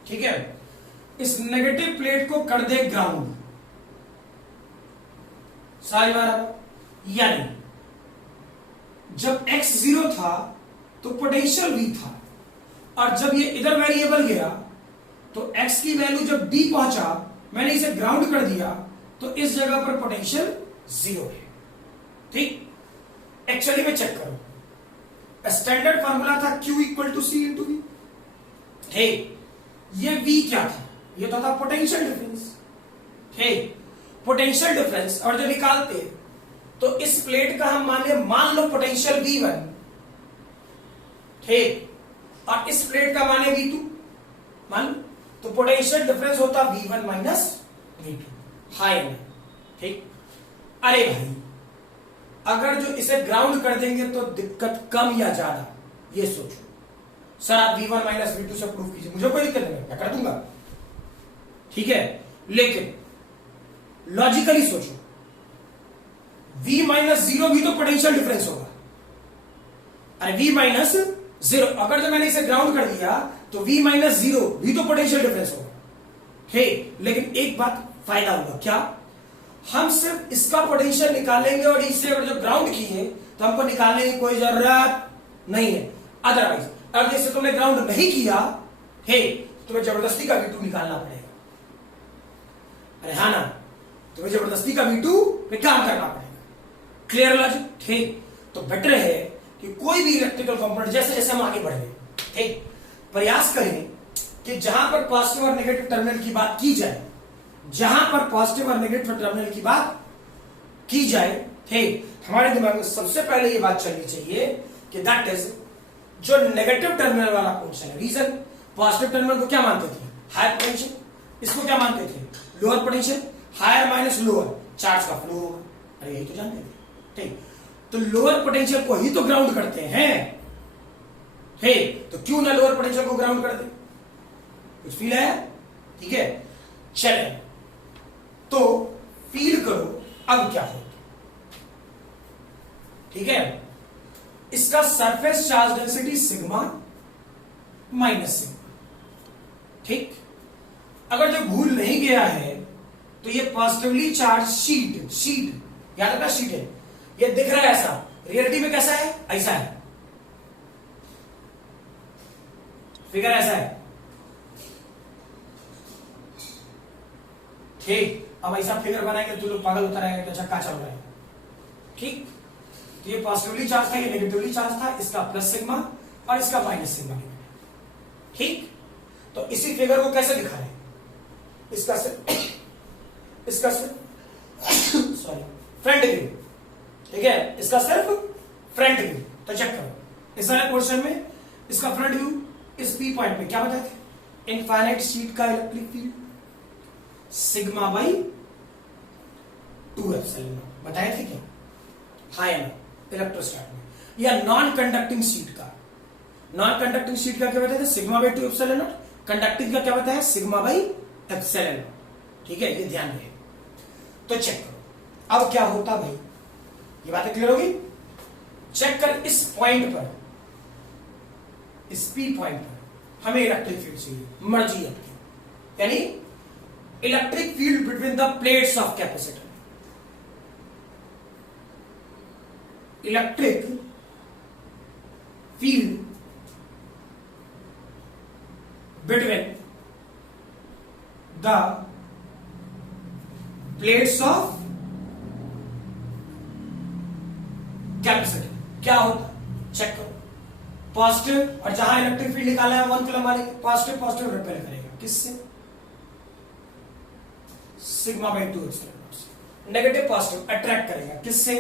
ठीक है। इस नेगेटिव प्लेट को कर दे ग्राउंड, सारी बार, यानी जब x 0 था तो पोटेंशियल v था, और जब ये इधर वेरिएबल गया तो x की वैल्यू जब d पहुंचा, मैंने इसे ग्राउंड कर दिया, तो इस जगह पर पोटेंशियल 0 है, ठीक। एक्चुअली में चेक करो, स्टैंडर्ड फार्मूला था Q equal to C into V. ठीक, ये V क्या था? ये तो था पोटेंशियल डिफरेंस। ठीक, पोटेंशियल डिफरेंस और जब निकालते तो इस प्लेट का हम मान लो पोटेंशियल V1, ठीक, और इस प्लेट का माने V2 मान लो, तो पोटेंशियल डिफरेंस होता V1 माइनस V2, हाई में, ठीक। अरे भाई, अगर जो इसे ग्राउंड कर देंगे तो दिक्कत कम या ज्यादा, ये सोचो। सर आप V1 माइनस V2 से प्रूव कीजिए, मुझे कोई दिक्कत नहीं, मैं कर दूंगा, ठीक है। लेकिन लॉजिकली सोचो, V माइनस 0 भी तो पोटेंशियल डिफरेंस होगा। अरे V माइनस 0, अगर जो मैंने इसे ग्राउंड कर दिया तो V माइनस 0 भी तो पोटेंशियल डिफरेंस होगा। हे, लेकिन एक बात फायदा होगा, क्या? हम सिर्फ इसका पोटेंशियल निकालेंगे और इसे अगर जो ग्राउंड किए तो हमको निकालने की कोई जरूरत नहीं है। अदरवाइज अगर जैसे तुमने ग्राउंड नहीं किया, हे, तुम्हें जबरदस्ती का V2 निकालना पड़ेगा। अरे हाँ ना, तुम्हें जबरदस्ती का V2 पे काम करना पड़ेगा। Clear logic? ठीक, तो बेटर है कि कोई भी इलेक्ट्रिकल कंपोनेंट जैसे जैसे हम आगे बढ़े, ठीक, प्रयास करें कि जहां पर पॉजिटिव और नेगेटिव टर्मिनल की बात की जाए, जहां पर पॉजिटिव और नेगेटिव टर्मिनल की बात की जाए, ठीक, हमारे दिमाग में सबसे पहले ये बात चलनी चाहिए कि दैट इज जो नेगेटिव टर्मिनल वाला पोर्शन है। रीजन, पॉजिटिव टर्मिनल को क्या मानते थे? Higher potential. इसको क्या मानते थे? Lower potential. Higher minus lower, charge का फ्लो होगा। अरे यही तो जानते थे, ठीक। तो लोअर पोटेंशियल को ही तो ग्राउंड करते हैं, ठीक, तो क्यों ना लोअर पोटेंशियल को ग्राउंड कर दे? कुछ फील है? ठीक है, चले तो फील करो अब क्या हो, ठीक है। इसका surface charge density sigma minus sigma, ठीक। अगर जो भूल नहीं गया है तो ये पॉजिटिवली चार्ज शीट याद रखना, शीट है, ये दिख रहा है ऐसा, रियलिटी में कैसा है? ऐसा है, फिगर ऐसा है, ठीक। अब ऐसा फिगर बनाएंगे तो लोग पागल होता रहेगा कि अच्छा क्या चल रहा है, ठीक। तो ये पॉजिटिवली चार्ज था, ये नेगेटिवली चार्ज था, इसका प्लस सिग्मा और इसका माइनस सिग्मा, ठीक। तो इसी फिगर को कैसे दिखा रहे हैं? इसका सिर्फ सॉरी फ्रंट व्यू, ठीक है, इसका सिर्फ फ्रंट व्यू। तो चेक करो, इस वाले पोर्शन में इसका फ्रंट व्यू, इस पी पॉइंट पे क्या बताए थे? इनफाइनाइट शीट का electric field sigma by 2 epsilon बताए थे क्या? हाई एनर्जी इलेक्ट्रोस्टैट में। या नॉन कंडक्टिंग शीट का, नॉन कंडक्टिंग शीट का क्या बताया था? Sigma by 2 epsilon not. Conducting का क्या बताया? सिग्मा बाई एप्सिलॉन नॉट, ठीक है, ये ध्यान रहे। तो चेक करो अब क्या होता भाई, ये बातें क्लियर होगी? चेक कर, इस पॉइंट पर, इस पी पॉइंट पर हमें इलेक्ट्रिक फील्ड चाहिए, मर्जी आपकी, यानी electric field between the plates of capacitor. Electric field between the plates of capacitor क्या होता? चेक करो, पॉजिटिव, और जहां इलेक्ट्रिक फील्ड निकालना है 1 कूलम मानेंगे, पॉजिटिव पॉजिटिव रिपेल करेगा, किससे? सिग्मा बाई 2 एप्सिलॉन से। नेगेटिव पॉजिटिव अट्रैक्ट करेगा, किससे?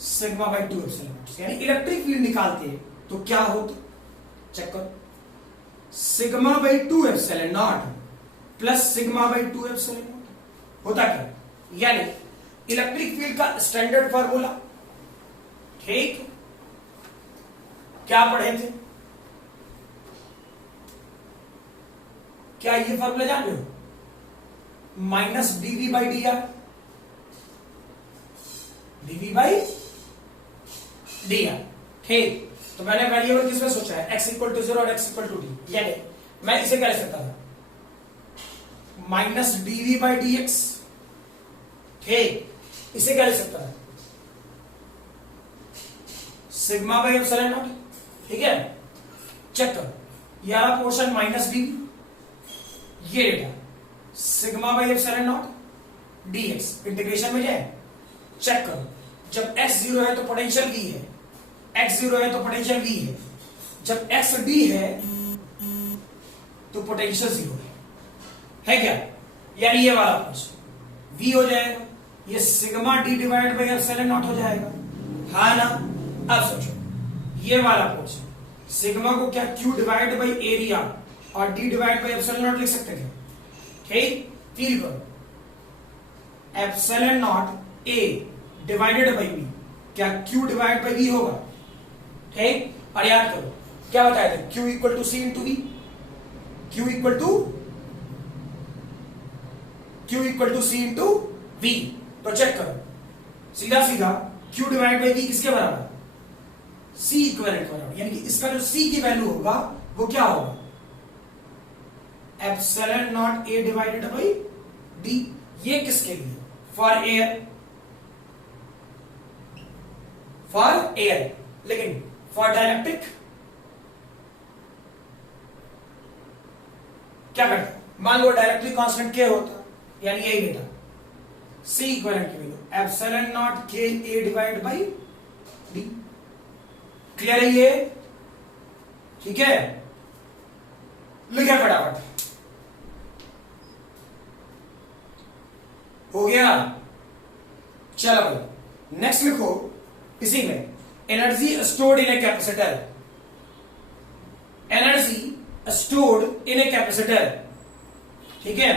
सिग्मा बाई 2 एप्सिलॉन से। यानी इलेक्ट्रिक फील्ड निकालते हैं तो क्या होता? चेक करो, sigma by 2 epsilon not plus sigma by 2 epsilon not होता क्या? यानी इलेक्ट्रिक फील्ड का स्टैंडर्ड फार्मूला, ठीक, क्या पढ़े थे? क्या ये फार्मूला जान रहे हो? Minus DV by D R, DV by D R. ठीक, तो मैंने वेरिएबल किसमें सोचा है, x इक्वल टू 0 और x इक्वल टू डी, यानी मैं इसे क्या लिख सकता था, minus DV by D X. ठीक, इसे क्या लिख सकता है, सिग्मा बाई एप्सिलॉन नॉट। ठीक है, चेक करो, ये वाला पोर्शन माइनस डीवी, ये data sigma by epsilon not D x, integration में जाए, चेक करो, जब x 0 है तो पोटेंशियल v है, x 0 है तो पोटेंशियल v है, जब x d है तो पोटेंशियल 0 है क्या, यानी ये वाला पोर्शन v हो जाएगा, ये sigma d divide by epsilon not हो जाएगा, हाँ ना। अब सोचो, ये वाला पोर्शन सिग्मा को क्या q डिवाइड बाई एरिया और d divide by epsilon not लिख सकते थे। ठीक, फील करो, epsilon not a divided by b, क्या q डिवाइड बाई v होगा। ठीक, और याद करो क्या बताया था, q equal to C into V, q equal to C into V. तो चेक करो, सीधा सीधा q डिवाइड बाई v किसके बराबर, c इक्विवेलेंट के बराबर, यानी कि इसका जो c की वैल्यू होगा वो क्या होगा, epsilon not a divided by d। ये किसके लिए, फॉर एयर, लेकिन फॉर डायलेक्ट्रिक क्या करता, मान लो डायरेक्टली कांस्टेंट k होता, यानी यही बेटा c इक्विवेलेंट की value epsilon not k a divide by d। Clear है ये, ठीक है, लिखे फटाफट, हो गया। चलो भाई नेक्स्ट लिखो, इसी में energy stored in a capacitor, energy stored in a capacitor. ठीक है,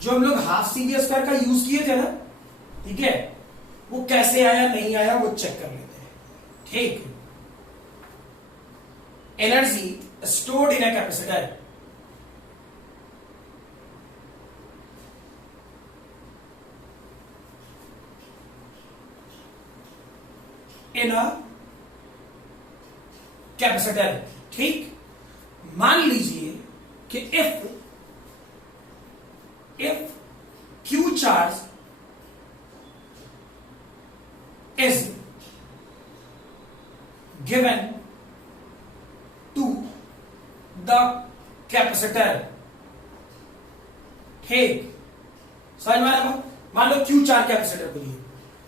जो हम लोग हाफ सी स्क्वायर का यूज किए थे ना, ठीक है, वो कैसे आया नहीं आया वो चेक कर लेते हैं। ठीक, energy stored in a capacitor, in a capacitor. ठीक, मान लीजिए कि if Q charge is given to the capacitor. ठीक, समझ में आया, मान लो क्यू चार्ज कैपेसिटर को लिए,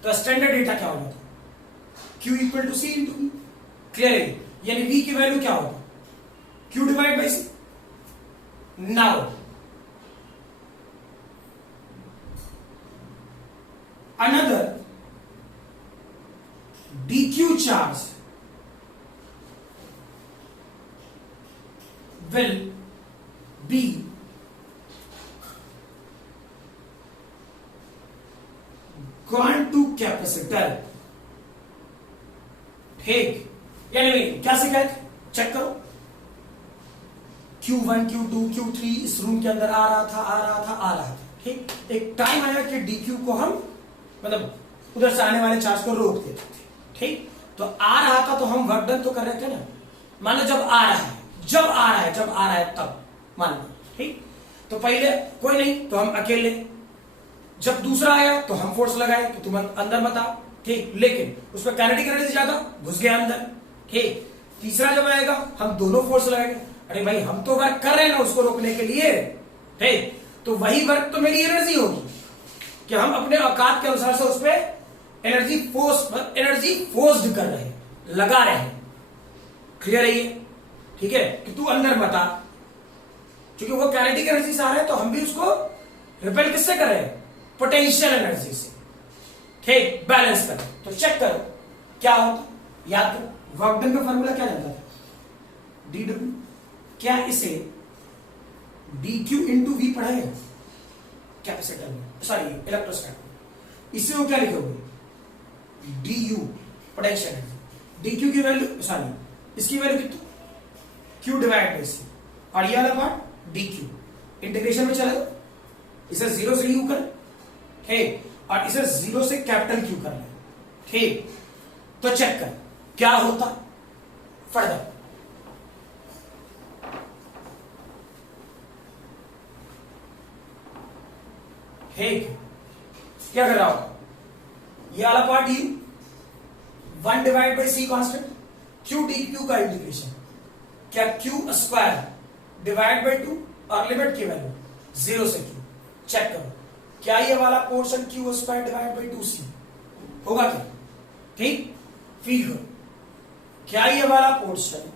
तो स्टैंडर्ड डेटा क्या हो जाता, Q equal to C into V. Clear है, यानी V की वैल्यू क्या होगा, Q divide by C. Now another dq charge will be gone to capacitor। ठीक, यानी क्या सीखा है, चेक करो, Q1 Q2 Q3 इस रूम के अंदर आ रहा था। ठीक, एक टाइम आया कि dq को हम मतलब उधर से आने वाले चार्ज को रोक देते थे। ठीक, तो आ रहा था तो हम वर्क डन तो कर रहे थे ना, मान लो जब आ रहा है तब मान लो। ठीक, तो पहले कोई नहीं तो हम अकेले, जब दूसरा आया तो हम फोर्स लगाए कि तुम अंदर मत आओ। ठीक, लेकिन उसमें काइनेटिक एनर्जी ज्यादा, घुस गया अंदर। ठीक, तीसरा जब आएगा हम दोनों फोर्स लगाएंगे, अरे भाई हम तो वर्क कर रहे हैं ना उसको रोकने के लिए। ठीक, तो वही वर्क तो मेरी एनर्जी होगी कि हम अपने औकात के अनुसार से उस पर एनर्जी फोर्स्ड कर रहे हैं, लगा रहे हैं। क्लियर है ये, ठीक है, कि तू अंदर मत आ, क्योंकि वो काइनेटिक एनर्जी से आ रहा है तो हम भी उसको रिपेल किससे कर रहे हैं, पोटेंशियल एनर्जी से। ठीक, बैलेंस कर, तो चेक करो क्या होता, याद करो वर्क डन का फॉर्मूला क्या जानता था, dw। क्या इसे dq इंटू वी पढ़ा है कैपेसिटर में, सॉरी इलेक्ट्रोस्टैटिक में, इसे वो क्या लिखोगे, du पोटेंशियल एनर्जी। dq की वैल्यू सॉरी इसकी वैल्यू कितनी, q डिवाइड बाई सी, और ये वाला पार्ट dq, इंटीग्रेशन में चला जाओ, इसे 0 से u कर, ठीक, और इसे 0 से कैपिटल Q कर ले। ठीक, तो चेक कर क्या होता फर्दर? ठीक, क्या कर रहा होगा? ये वाला part U 1 divide by C constant, Q D Q का इंटीग्रेशन, क्या क्यू स्क्वायर डिवाइड बाई 2 और लिमिट की वैल्यू 0 से क्यू, चेक करो क्या ये वाला portion Q square divide by 2c होगा क्या? ठीक, फील करो क्या ये वाला पोर्शन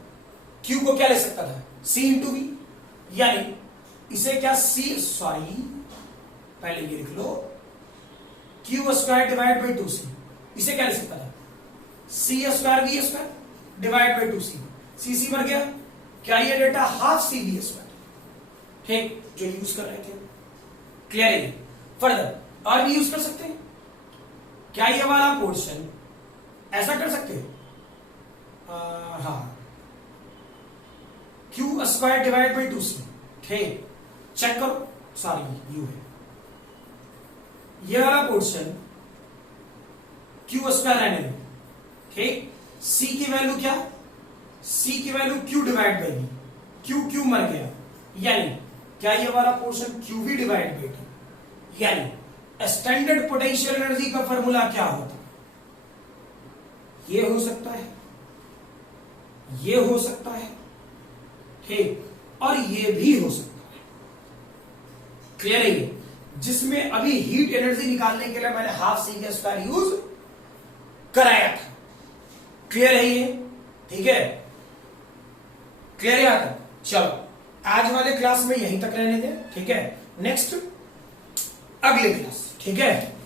क्यू को क्या ले सकता था? c इंटू वी, यानी इसे क्या पहले ये लिख लो, Q square divide by 2c, इसे क्या ले सकता था? C square V square divide by 2c, C C मर गया, क्या ये डेटा हाफ सी वी स्क्वायर, ठीक, जो यूज कर रहे थे। क्लियर है? फर्दर और भी यूज कर सकते हैं क्या? ये वाला पोर्शन ऐसा कर सकते हैं, हाँ, Q square divide by 2c, ठीक, चेक करो, सॉरी यू है, ये वाला पोर्शन क्यू स्क्वायर रहने दो, ठीक, c की वैल्यू क्या? c की value q divide by v, q मर गया, यानी क्या ये वाला portion qv divide by t, यानी स्टैंडर्ड पोटेंशियल एनर्जी का फॉर्मूला क्या होता? ये हो सकता है, ये हो सकता है, ठीक, और ये भी हो सकता है। क्लियर है? ये जिसमें अभी हीट एनर्जी निकालने के लिए मैंने हाफ सी का स्क्वायर यूज कराया था। क्लियर है ये? ठीक है, क्लियर है? आता चलो आज वाले क्लास में यहीं तक रहने दें, ठीक है, नेक्स्ट अगले क्लास, ठीक है।